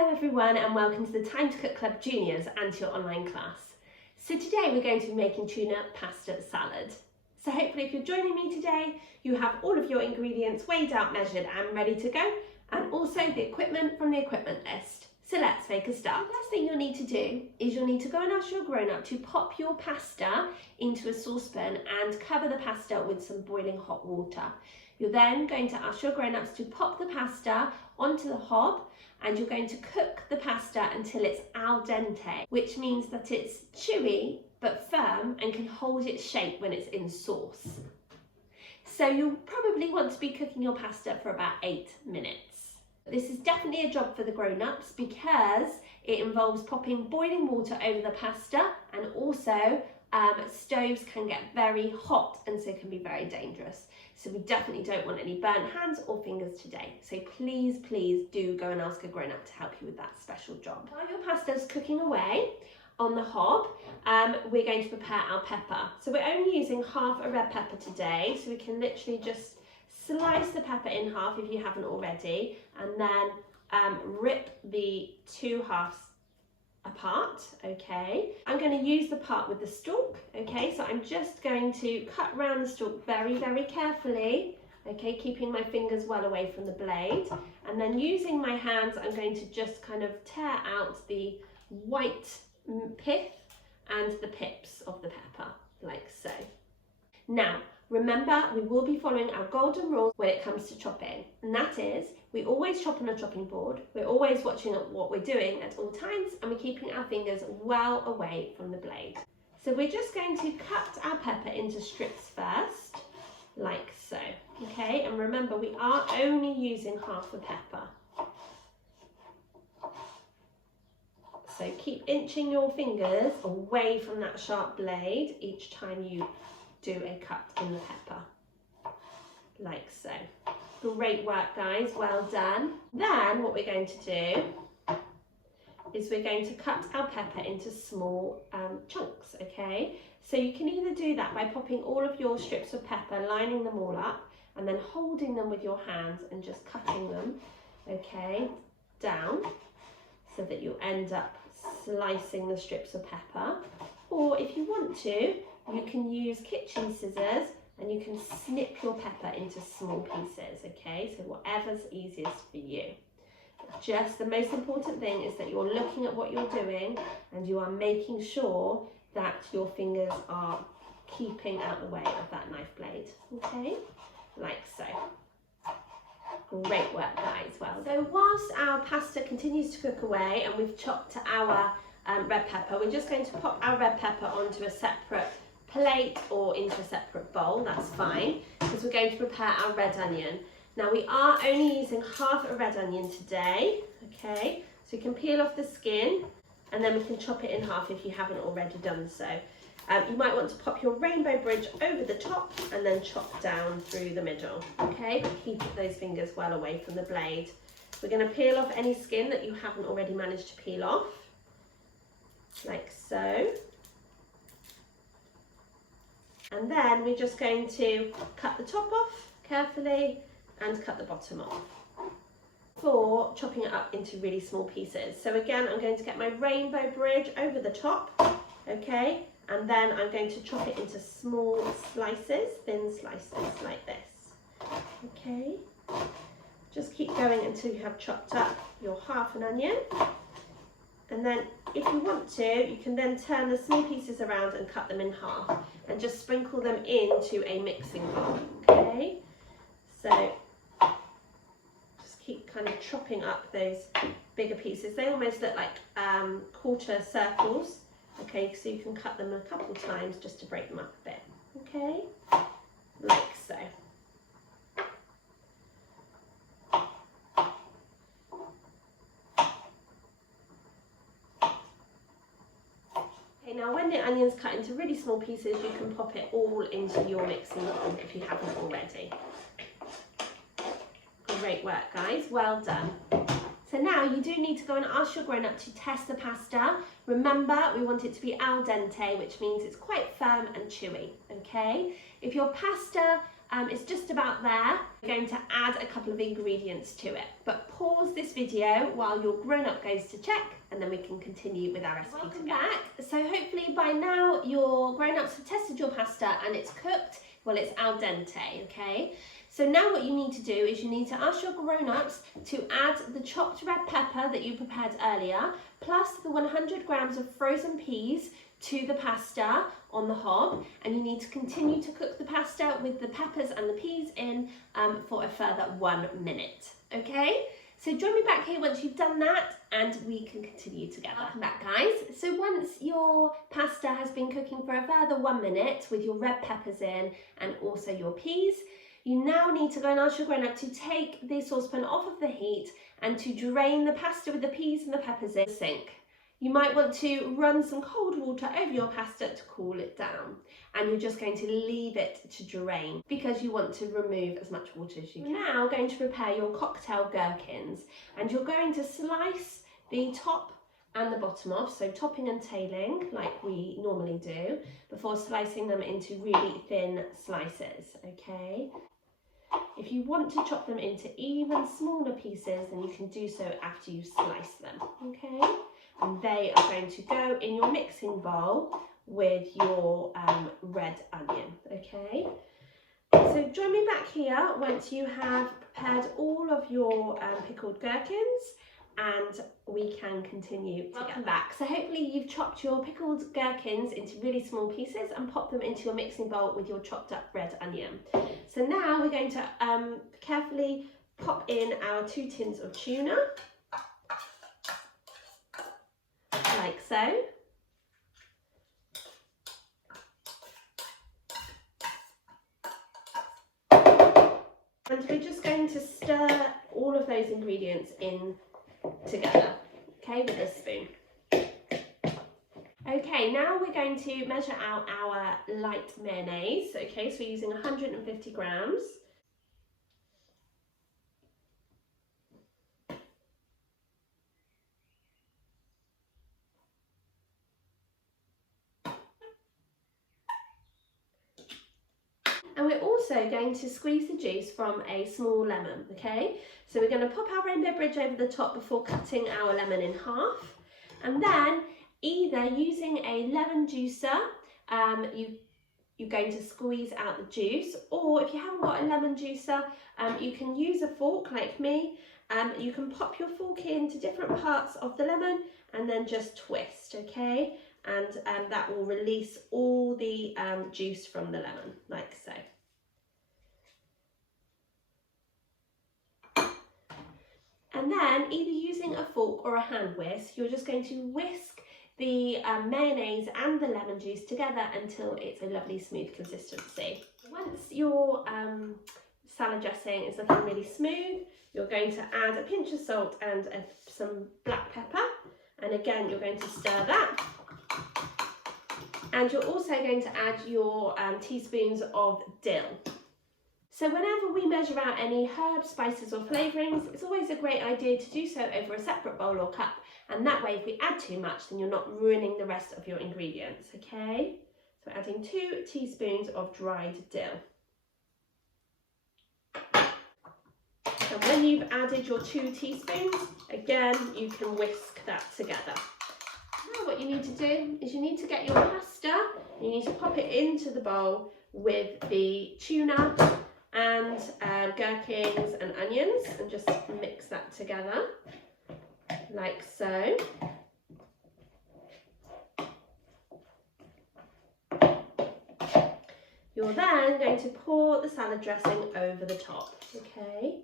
Hello everyone and welcome to the Time to Cook Club Juniors and your online class. So today we're going to be making tuna pasta salad. So hopefully if you're joining me today, you have all of your ingredients weighed out, measured and ready to go, and also the equipment from the equipment list. So let's make a start. The first thing you'll need to do is you'll need to go and ask your grown-up to pop your pasta into a saucepan and cover the pasta with some boiling hot water. You're then going to ask your grown-ups to pop the pasta onto the hob, and you're going to cook the pasta until it's al dente, which means that it's chewy but firm and can hold its shape when it's in sauce. So you'll probably want to be cooking your pasta for about 8 minutes. This is definitely a job for the grown-ups because it involves popping boiling water over the pasta, and also stoves can get very hot and so can be very dangerous. So we definitely don't want any burnt hands or fingers today. So please do go and ask a grown-up to help you with that special job. While your pasta's cooking away on the hob, we're going to prepare our pepper. So we're only using half a red pepper today, so we can literally just slice the pepper in half if you haven't already, and then rip the 2 halves apart. Okay, I'm going to use the part with the stalk. Okay, so I'm just going to cut around the stalk very carefully, okay, keeping my fingers well away from the blade, and then using my hands I'm going to just kind of tear out the white pith and the pips of the pepper, like so. Now remember, we will be following our golden rule when it comes to chopping, and that is we always chop on a chopping board, we're always watching at what we're doing at all times, and we're keeping our fingers well away from the blade. So we're just going to cut our pepper into strips first, like so, okay? And remember, we are only using half the pepper. So keep inching your fingers away from that sharp blade each time you do a cut in the pepper, like so. Great work guys, well done. Then what we're going to do is we're going to cut our pepper into small chunks, okay? So you can either do that by popping all of your strips of pepper, lining them all up, and then holding them with your hands and just cutting them, okay, down, so that you'll end up slicing the strips of pepper. Or if you want to, you can use kitchen scissors and you can snip your pepper into small pieces, okay? So whatever's easiest for you. Just the most important thing is that you're looking at what you're doing and you are making sure that your fingers are keeping out the way of that knife blade, okay? Like so. Great work guys, well. So whilst our pasta continues to cook away and we've chopped our red pepper, we're just going to pop our red pepper onto a separate plate or into a separate bowl, that's fine, because we're going to prepare our red onion. Now we are only using half a red onion today, okay, so you can peel off the skin and then we can chop it in half if you haven't already done so. You might want to pop your rainbow bridge over the top and then chop down through the middle, okay, but keep those fingers well away from the blade. We're going to peel off any skin that you haven't already managed to peel off, like so. And then we're just going to cut the top off carefully and cut the bottom off for chopping it up into really small pieces. So again, I'm going to get my rainbow bridge over the top, okay, and then I'm going to chop it into small slices, thin slices like this, okay. Just keep going until you have chopped up your half an onion. And then if you want to, you can then turn the small pieces around and cut them in half and just sprinkle them into a mixing bowl, okay? So just keep kind of chopping up those bigger pieces. They almost look like quarter circles, okay? So you can cut them a couple times just to break them up a bit, okay? Like so. Now when the onion's cut into really small pieces, you can pop it all into your mixing bowl if you haven't already. Great work guys, well done. So now you do need to go and ask your grown-up to test the pasta. Remember, we want it to be al dente, which means it's quite firm and chewy, okay? If your pasta It's just about there. We're going to add a couple of ingredients to it, but pause this video while your grown-up goes to check, and then we can continue with our recipe. Welcome back. So hopefully by now your grown-ups have tested your pasta and it's cooked. Well, it's al dente, okay? So now what you need to do is you need to ask your grown-ups to add the chopped red pepper that you prepared earlier, plus the 100 grams of frozen peas to the pasta on the hob, and you need to continue to cook the pasta with the peppers and the peas in for a further 1 minute, okay? So join me back here once you've done that and we can continue together. Welcome back, guys. So once your pasta has been cooking for a further 1 minute with your red peppers in and also your peas, you now need to go and ask your grown-up to take the saucepan off of the heat and to drain the pasta with the peas and the peppers in the sink. You might want to run some cold water over your pasta to cool it down, and you're just going to leave it to drain because you want to remove as much water as you can. Now going to prepare your cocktail gherkins, and you're going to slice the top and the bottom off, so topping and tailing like we normally do, before slicing them into really thin slices, okay? If you want to chop them into even smaller pieces, then you can do so after you slice them, okay? And they are going to go in your mixing bowl with your red onion, okay? So join me back here once you have prepared all of your pickled gherkins, and we can continue together. Welcome back. So hopefully you've chopped your pickled gherkins into really small pieces and popped them into your mixing bowl with your chopped up red onion. So now we're going to carefully pop in our 2 tins of tuna, like so. And we're just going to stir all of those ingredients in together, okay, with a spoon. Okay, now we're going to measure out our light mayonnaise, okay, so we're using 150 grams. And we're also going to squeeze the juice from a small lemon, okay? So we're going to pop our rainbow bridge over the top before cutting our lemon in half. And then either using a lemon juicer, you're going to squeeze out the juice, or if you haven't got a lemon juicer, you can use a fork like me. You can pop your fork into different parts of the lemon and then just twist, okay? And that will release all the juice from the lemon, like so. And then either using a fork or a hand whisk, you're just going to whisk the mayonnaise and the lemon juice together until it's a lovely smooth consistency. Once your salad dressing is looking really smooth, you're going to add a pinch of salt and some black pepper. And again, you're going to stir that. And you're also going to add your teaspoons of dill. So whenever we measure out any herbs, spices or flavourings, it's always a great idea to do so over a separate bowl or cup, and that way if we add too much then you're not ruining the rest of your ingredients, okay? So adding 2 teaspoons of dried dill. And when you've added your 2 teaspoons, again you can whisk that together. Now what you need to do is you need to get your pasta, you need to pop it into the bowl with the tuna and gherkins and onions, and just mix that together like so. You're then going to pour the salad dressing over the top, okay?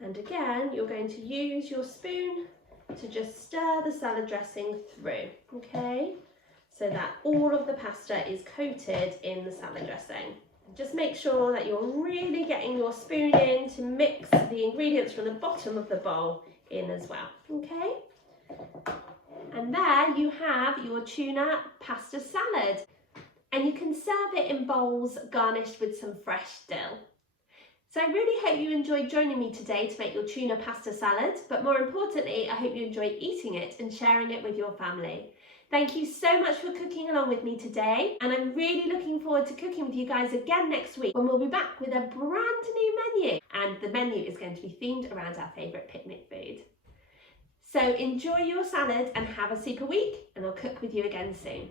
And again, you're going to use your spoon to just stir the salad dressing through, okay? So that all of the pasta is coated in the salad dressing. Just make sure that you're really getting your spoon in to mix the ingredients from the bottom of the bowl in as well, okay? And there you have your tuna pasta salad. And you can serve it in bowls garnished with some fresh dill. So I really hope you enjoyed joining me today to make your tuna pasta salad, but more importantly, I hope you enjoyed eating it and sharing it with your family. Thank you so much for cooking along with me today, and I'm really looking forward to cooking with you guys again next week when we'll be back with a brand new menu, and the menu is going to be themed around our favourite picnic food. So enjoy your salad and have a super week, and I'll cook with you again soon.